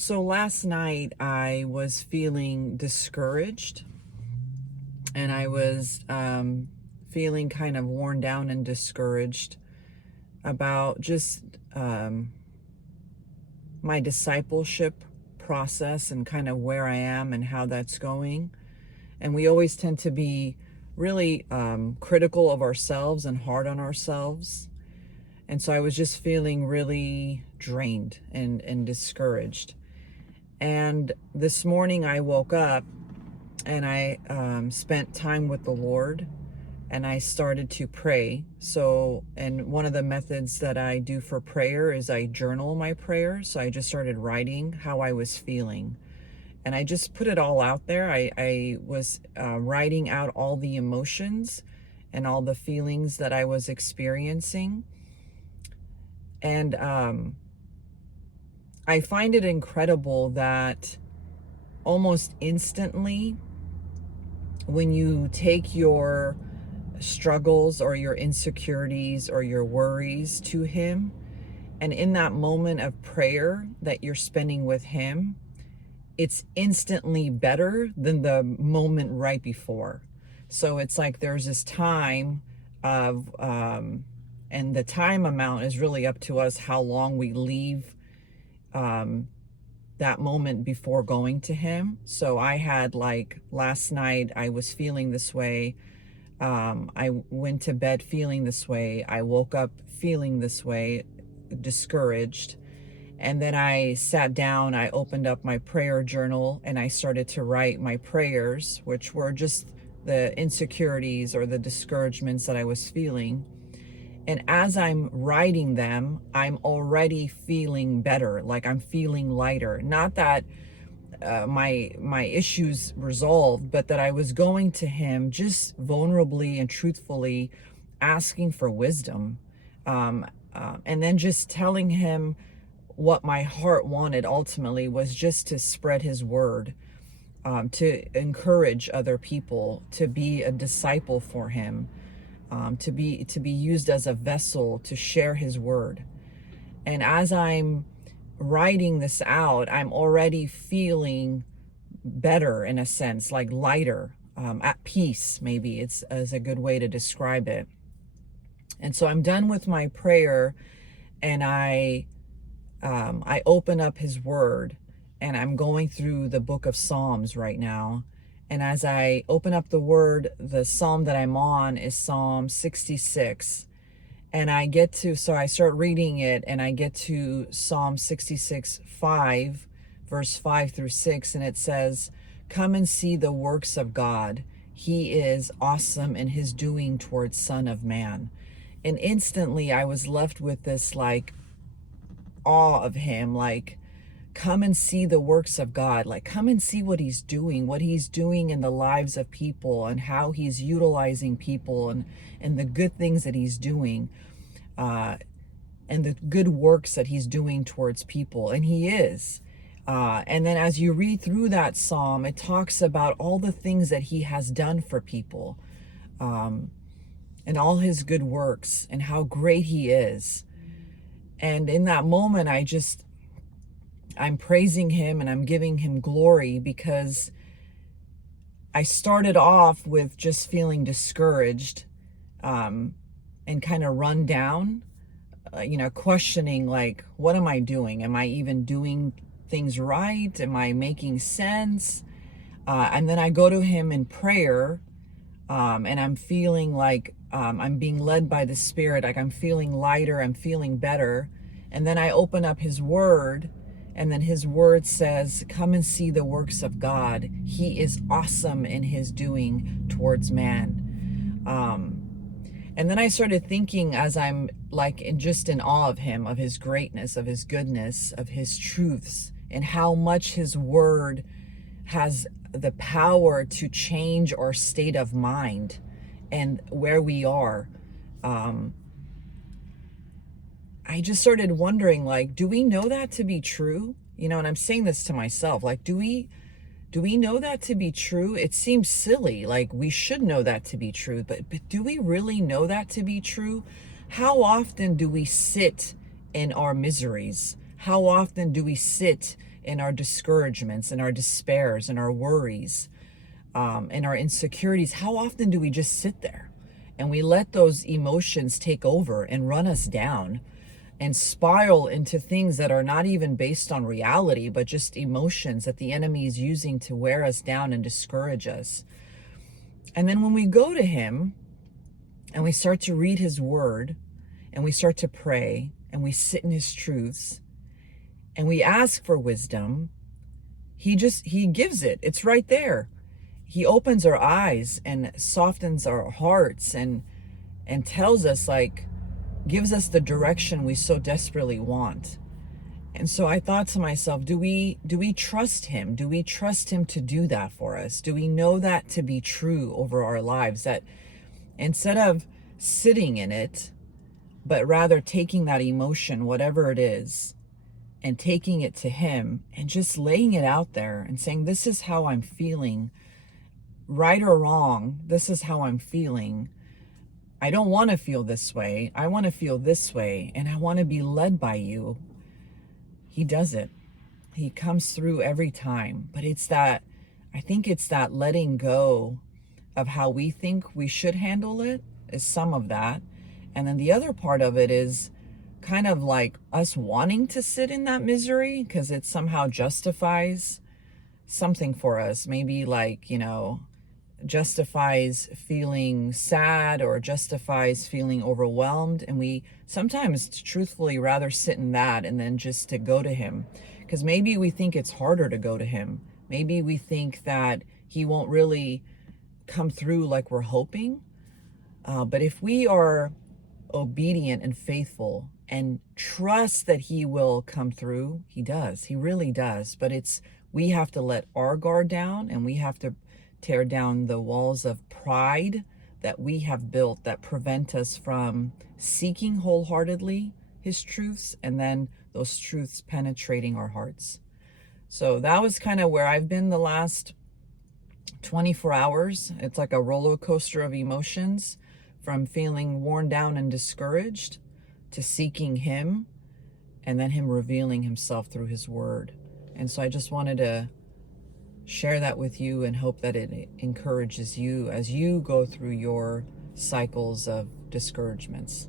So last night I was feeling discouraged and I was feeling kind of worn down and discouraged about just my discipleship process and kind of where I am and how that's going. And we always tend to be really critical of ourselves and hard on ourselves. And so I was just feeling really drained and discouraged. And this morning I woke up and I spent time with the Lord and I started to pray. So, and one of the methods that I do for prayer is I journal my prayers. So I just started writing how I was feeling. And I just put it all out there. I was writing out all the emotions and all the feelings that I was experiencing. And I find it incredible that almost instantly, when you take your struggles or your insecurities or your worries to Him, and in that moment of prayer that you're spending with Him, it's instantly better than the moment right before. So it's like there's this time of, and the time amount is really up to us how long we leave that moment before going to Him. So I had, like, last night I was feeling this way. I went to bed feeling this way. I woke up feeling this way, discouraged. And then I sat down, I opened up my prayer journal and I started to write my prayers, which were just the insecurities or the discouragements that I was feeling. And as I'm writing them, I'm already feeling better, like I'm feeling lighter. Not that my issues resolved, but that I was going to Him just vulnerably and truthfully asking for wisdom. And then just telling Him what my heart wanted ultimately was just to spread His word, to encourage other people, to be a disciple for Him, to be used as a vessel to share His word. And as I'm writing this out, I'm already feeling better, in a sense, like lighter, at peace, maybe it's as a good way to describe it. And so I'm done with my prayer, and I open up His word, and I'm going through the book of Psalms right now. And as I open up the word, the psalm that I'm on is Psalm 66. And so I start reading it, and I get to Psalm 66, 5, verse 5 through 6. And it says, "Come and see the works of God. He is awesome in His doing towards Son of Man." And instantly I was left with this, like, awe of Him, like, come and see the works of God, like, come and see what He's doing in the lives of people, and how He's utilizing people, and the good things that He's doing, and the good works that He's doing towards people. And He is. And then as you read through that psalm, it talks about all the things that He has done for people, and all His good works, and how great He is. And in that moment, I'm praising Him and I'm giving Him glory, because I started off with just feeling discouraged, and kind of run down, questioning, like, what am I doing? Am I even doing things right? Am I making sense? And then I go to Him in prayer, and I'm feeling like I'm being led by the Spirit, like I'm feeling lighter, I'm feeling better. And then I open up His word, and then His word says, come and see the works of God. He is awesome in His doing towards man. And then I started thinking, as I'm like just in awe of Him, of His greatness, of His goodness, of His truths, and how much His word has the power to change our state of mind and where we are. I just started wondering, like, do we know that to be true? And I'm saying this to myself, like, do we know that to be true? It seems silly, like we should know that to be true, but do we really know that to be true? How often do we sit in our miseries? How often do we sit in our discouragements, in our despairs, in our worries, in our insecurities, how often do we just sit there and we let those emotions take over and run us down and spiral into things that are not even based on reality, but just emotions that the enemy is using to wear us down and discourage us? And then when we go to him and we start to read his word and we start to pray and we sit in his truths and we ask for wisdom, he gives it. It's right there. He opens our eyes and softens our hearts and tells us, like, gives us the direction we so desperately want. And so I thought to myself, do we trust him? Do we trust him to do that for us? Do we know that to be true over our lives? That instead of sitting in it, but rather taking that emotion, whatever it is, and taking it to him and just laying it out there and saying, this is how I'm feeling, right or wrong, this is how I'm feeling. I don't want to feel this way. I want to feel this way, and I want to be led by you. He does it. He comes through every time. But I think it's that letting go of how we think we should handle it is some of that. And then the other part of it is kind of like us wanting to sit in that misery because it somehow justifies something for us. Maybe like, justifies feeling sad or justifies feeling overwhelmed. And we sometimes truthfully rather sit in that and then just to go to him, because maybe we think it's harder to go to him. Maybe we think that he won't really come through like we're hoping. But if we are obedient and faithful and trust that he will come through, he does. He really does. But we have to let our guard down, and we have to tear down the walls of pride that we have built that prevent us from seeking wholeheartedly his truths, and then those truths penetrating our hearts. So that was kind of where I've been the last 24 hours. It's like a roller coaster of emotions, from feeling worn down and discouraged to seeking him, and then him revealing himself through his word. And so I just wanted to share that with you and hope that it encourages you as you go through your cycles of discouragements.